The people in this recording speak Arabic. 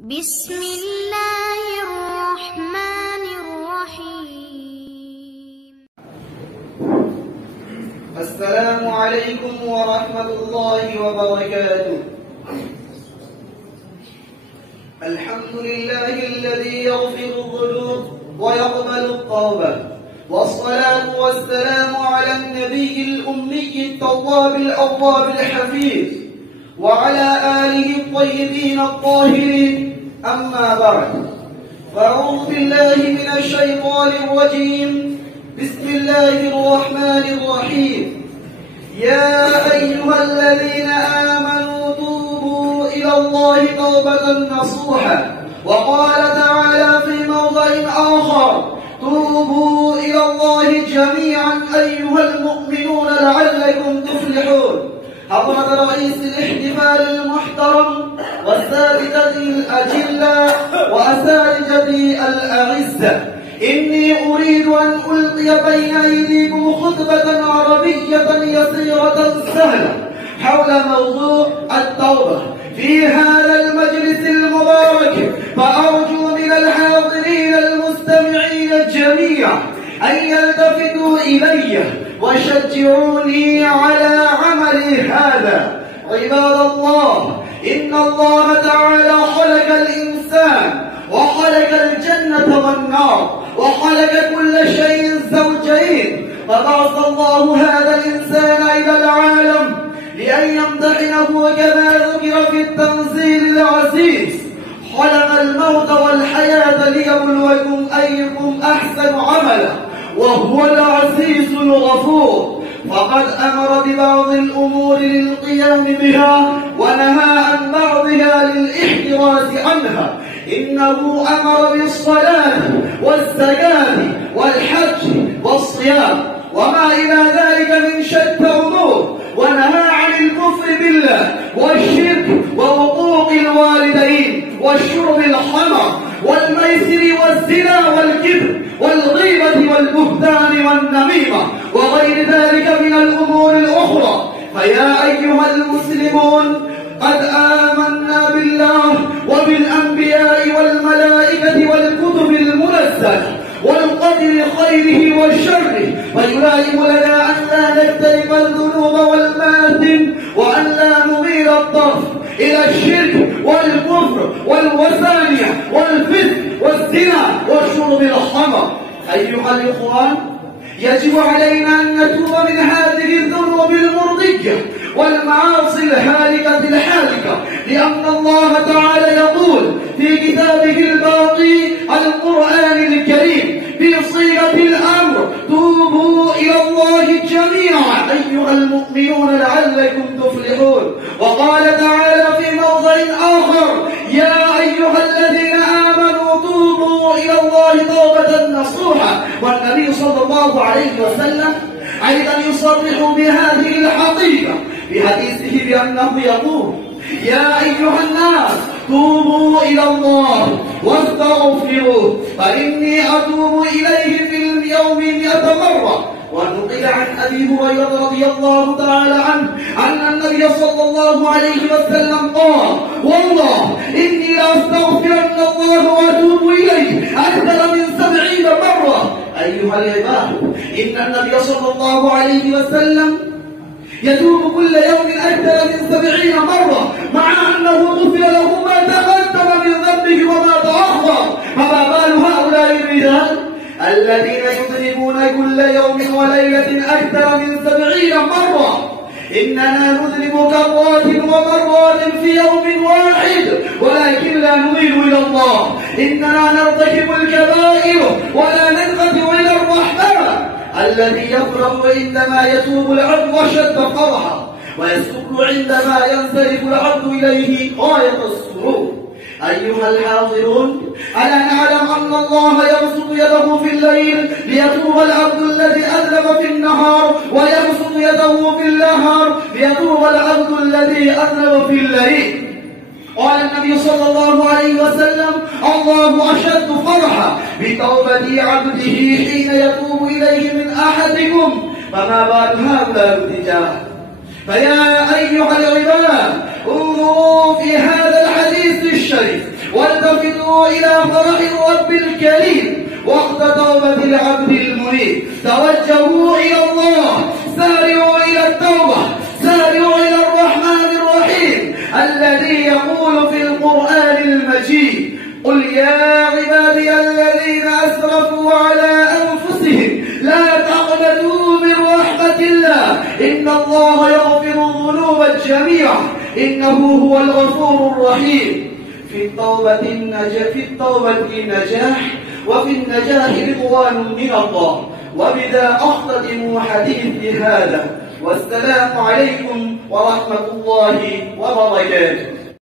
بسم الله الرحمن الرحيم. السلام عليكم ورحمة الله وبركاته. الحمد لله الذي يغفر الذنوب ويقبل التوبة، والصلاة والسلام على النبي الأمي التواب الأواب الحفيظ وعلى آله الطيبين الطاهرين. أما بعد، فأعوذ بالله من الشيطان الرجيم. بسم الله الرحمن الرحيم. يا أيها الذين آمنوا توبوا إلى الله توبة نصوحا. وقال تعالى في موضع آخر: توبوا إلى الله جميعا أيها المؤمنون لعلكم تفلحون. حضرة رئيس الاحتفال المحترم والسادة الأجلاء وأساتذتي الأعزة، إني أريد أن ألقي بين أيديكم خطبة عربية يسيرة سهلة حول موضوع التوبة في هذا المجلس المبارك، فأرجو من الحاضرين المستمعين جميعا أن يلتفتوا إلي وشجعوني على عملي هذا. عباد الله، إن الله تعالى خلق الإنسان وخلق الجنة والنار وخلق كل شيء زوجين، فبعث الله هذا الإنسان إلى العالم لأن يمتحنه كما ذكر في التنزيل العزيز: خلق الموت والحياة ليبلوكم أيكم أحسن عملا وهو العزيز الغفور. فقد أمر ببعض الأمور للقيام بها ونهى عن بعضها للإحتراز عنها. إنه أمر بالصلاة والزكاة والحج والصيام وما إلى ذلك من شتى أمور، ونهى عن الكفر بالله والشرك وعقوق الوالدين والشرب الخمر والميسر والزنا والكبر والغيبة والبهتان والنميمة وغير ذلك من الأمور الأخرى. فيا أيها المسلمون، قد آمنا بالله وبالأنبياء والملائكة والكتب المنزلة والقدر خيره وشره، فيلائم لنا أن لا نجتنب الذنوب والمآثم وأن لا نميل الطرف إلى الشرك والكفر والوثانية والفسق والزنا وشرب الخمر. أيها الإخوان، يجب علينا أن نتوب من هذه الذنوب المرضية والمعاصي الهالكة الحالكة، لأن الله تعالى يقول في كتابه الباقي القرآن الكريم بصيغة الأمر: توبوا إلى الله جميعا أيها المؤمنون لعلكم تفلحون. وقال تعالى في موضع آخر: يا أيها الذين آمنوا توبوا إلى الله توبة نصوحا. والنبي صلى الله عليه وسلم أيضا يصرح بهذه الحقيقة بحديثه بأنه يقول: يا أيها الناس توبوا إلى الله واستغفروه فإني أتوب إليه في اليوم 100 مرة. ونقل عن أبي هريرة رضي الله تعالى عنه أن النبي صلى الله عليه وسلم قال: والله إني لأستغفرن الله وأتوب إليه أكثر من 70 مرة. أيها العباد، إن النبي صلى الله عليه وسلم يتوب كل يوم أكثر من 70 مرة، مع أنه غفر له ما تقدم من ذنبه وما تأخر. فما بال هؤلاء الرجال الذين يذنبون كل يوم وليلة أكثر من 70 مرة؟ إننا نذنب كرات ومرات في يوم واحد ولكن لا نميل إلى الله. إننا نرتكب الكبائر ولا ننقطع إلى الرحمن الذي يفرح عندما يتوب العبد وشد فرحا، ويسكت عندما ينسلك العبد إليه غاية السرور. أيها الحاضرون، ألا نعلم أن الله يبسط يده في الليل ليتوب العبد الذي أذنب في النهار، ويبسط يده في النهار ليتوب العبد الذي أذنب في الليل؟ قال النبي صلى الله عليه وسلم: الله أشد فرحا بتوبة عبده حين يتوب إليه من أحدكم، فما بال هؤلاء الرجال؟ فيا أيها العباد، انظروا في هذا الحديث الشريف والتفتوا إلى فرح الرب الكريم وقت توبة العبد المنيب. توجهوا إلى الله، سارعوا إلى التوبة، سارعوا إلى الرحمن الرحيم الذي يقول في القرآن المجيد: قل يا عبادي الذين أسرفوا على أنفسهم لا تقنطوا من رحمة الله إن الله يغفر الذنوب جميعا إنه هو الغفور الرحيم. في التوبة نجاح، وفي النجاح رضوان من الله. وبذا أختتم حديثي هذا، والسلام عليكم ورحمة الله وبركاته.